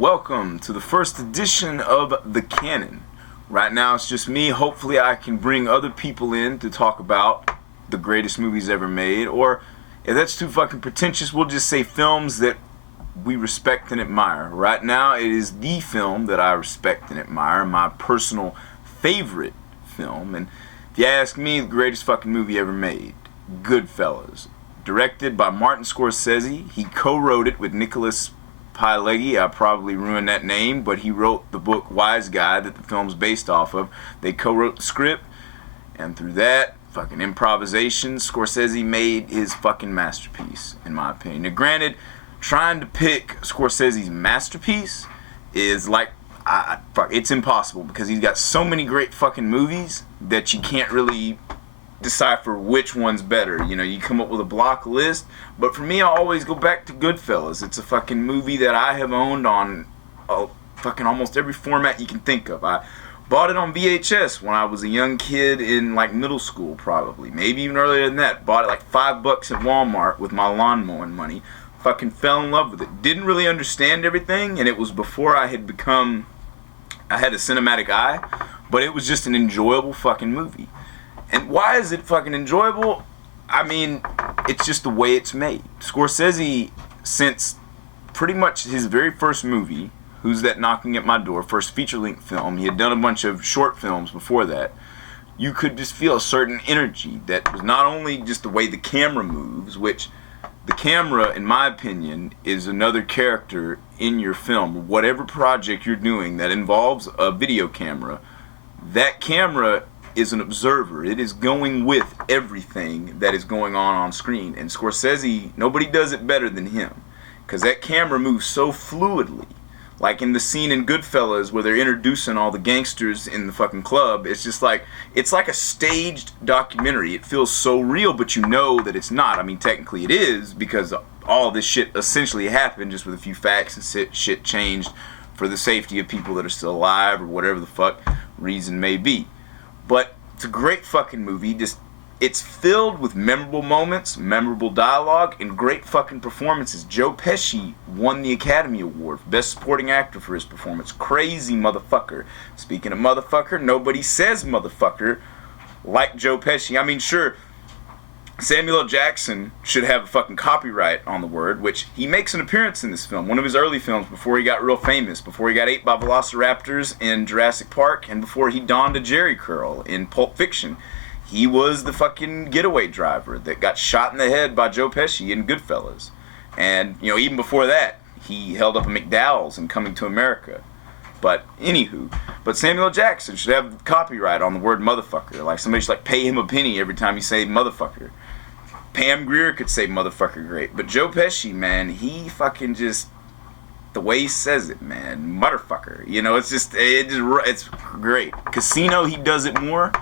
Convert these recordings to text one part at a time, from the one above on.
Welcome to the first edition of the Canon. Right now it's just me. Hopefully I can bring other people in to talk about the greatest movies ever made, or if that's too fucking pretentious, we'll just say films that we respect and admire. Right now it is the film that I respect and admire, my personal favorite film, and if you ask me, the greatest fucking movie ever made, Goodfellas. Directed by Martin Scorsese. He co-wrote it with Nicholas Pileggi. I probably ruined that name, but he wrote the book Wise Guy that the film's based off of. They co-wrote the script, and through that fucking improvisation, Scorsese made his fucking masterpiece, in my opinion. Now, granted, trying to pick Scorsese's masterpiece is like, it's impossible because he's got so many great fucking movies that you can't really decipher which one's better. You know, you come up with a block list, but for me, I always go back to Goodfellas. It's a fucking movie that I have owned on fucking almost every format you can think of. I bought it on VHS when I was a young kid in like middle school, probably, maybe even earlier than that. Bought it like $5 at Walmart with my lawn mowing money. Fucking fell in love with it. Didn't really understand everything, and it was before I had a cinematic eye, but it was just an enjoyable fucking movie. And why is it fucking enjoyable? I mean, it's just the way it's made. Scorsese, since pretty much his very first movie, Who's That Knocking at My Door, first feature-length film, he had done a bunch of short films before that, you could just feel a certain energy that was not only just the way the camera moves, which the camera, in my opinion, is another character in your film. Whatever project you're doing that involves a video camera, that camera is an observer. It is going with everything that is going on screen. And Scorsese, nobody does it better than him, because that camera moves so fluidly. Like in the scene in Goodfellas where they're introducing all the gangsters in the fucking club, it's just like, it's like a staged documentary. It feels so real, but you know that it's not. I mean, technically it is, because all this shit essentially happened just with a few facts and shit changed for the safety of people that are still alive or whatever the fuck reason may be. But it's a great fucking movie. It's filled with memorable moments, memorable dialogue, and great fucking performances. Joe Pesci won the Academy Award for Best Supporting Actor for his performance. Crazy motherfucker. Speaking of motherfucker, nobody says motherfucker like Joe Pesci. I mean, sure, Samuel L. Jackson should have a fucking copyright on the word, which he makes an appearance in this film. One of his early films before he got real famous, before he got ate by velociraptors in Jurassic Park, and before he donned a Jerry curl in Pulp Fiction. He was the fucking getaway driver that got shot in the head by Joe Pesci in Goodfellas. And, you know, even before that, he held up a McDowell's in Coming to America. But, anywho, Samuel L. Jackson should have copyright on the word motherfucker. Like, somebody should, like, pay him a penny every time you say motherfucker. Pam Grier could say motherfucker great. But Joe Pesci, man, he fucking just, the way he says it, man, motherfucker. You know, it's great. Casino, he does it more.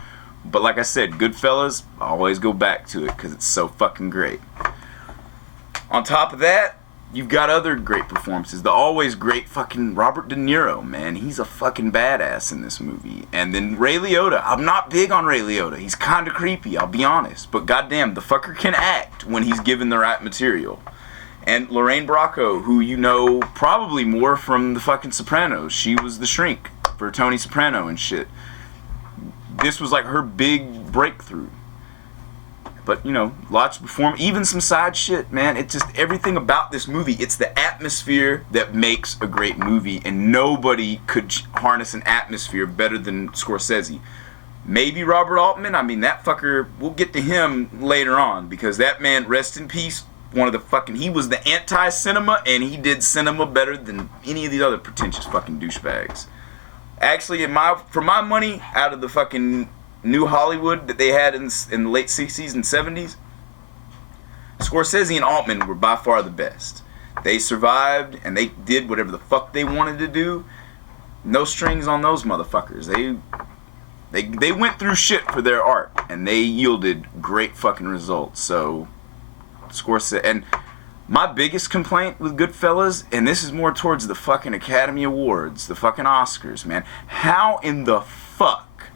But like I said, Goodfellas, I always go back to it because it's so fucking great. On top of that, you've got other great performances. The always great fucking Robert De Niro, man. He's a fucking badass in this movie. And then Ray Liotta. I'm not big on Ray Liotta. He's kind of creepy, I'll be honest. But goddamn, the fucker can act when he's given the right material. And Lorraine Bracco, who you know probably more from the fucking Sopranos. She was the shrink for Tony Soprano and shit. This was like her big breakthrough. But, you know, lots of performance, even some side shit, man. It's just everything about this movie. It's the atmosphere that makes a great movie, and nobody could harness an atmosphere better than Scorsese. Maybe Robert Altman. I mean, that fucker, we'll get to him later on, because that man, rest in peace, he was the anti-cinema, and he did cinema better than any of these other pretentious fucking douchebags. Actually, for my money, out of the fucking new Hollywood that they had in the late 60s and 70s, Scorsese and Altman were by far the best. They survived, and they did whatever the fuck they wanted to do. No strings on those motherfuckers. They went through shit for their art, and they yielded great fucking results. So, Scorsese... And my biggest complaint with Goodfellas, and this is more towards the fucking Academy Awards, the fucking Oscars, man. How in the fuck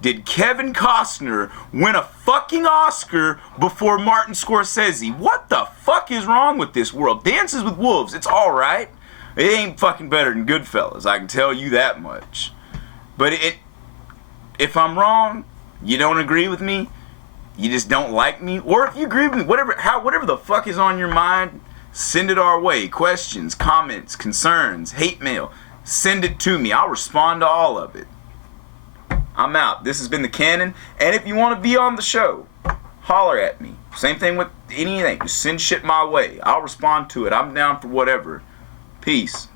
did Kevin Costner win a fucking Oscar before Martin Scorsese? What the fuck is wrong with this world? Dances with Wolves, it's alright. It ain't fucking better than Goodfellas, I can tell you that much. But if I'm wrong, you don't agree with me, you just don't like me, or if you agree with me, whatever the fuck is on your mind, send it our way. Questions, comments, concerns, hate mail, send it to me. I'll respond to all of it. I'm out. This has been the Canon, and if you want to be on the show, holler at me. Same thing with anything. Just send shit my way. I'll respond to it. I'm down for whatever. Peace.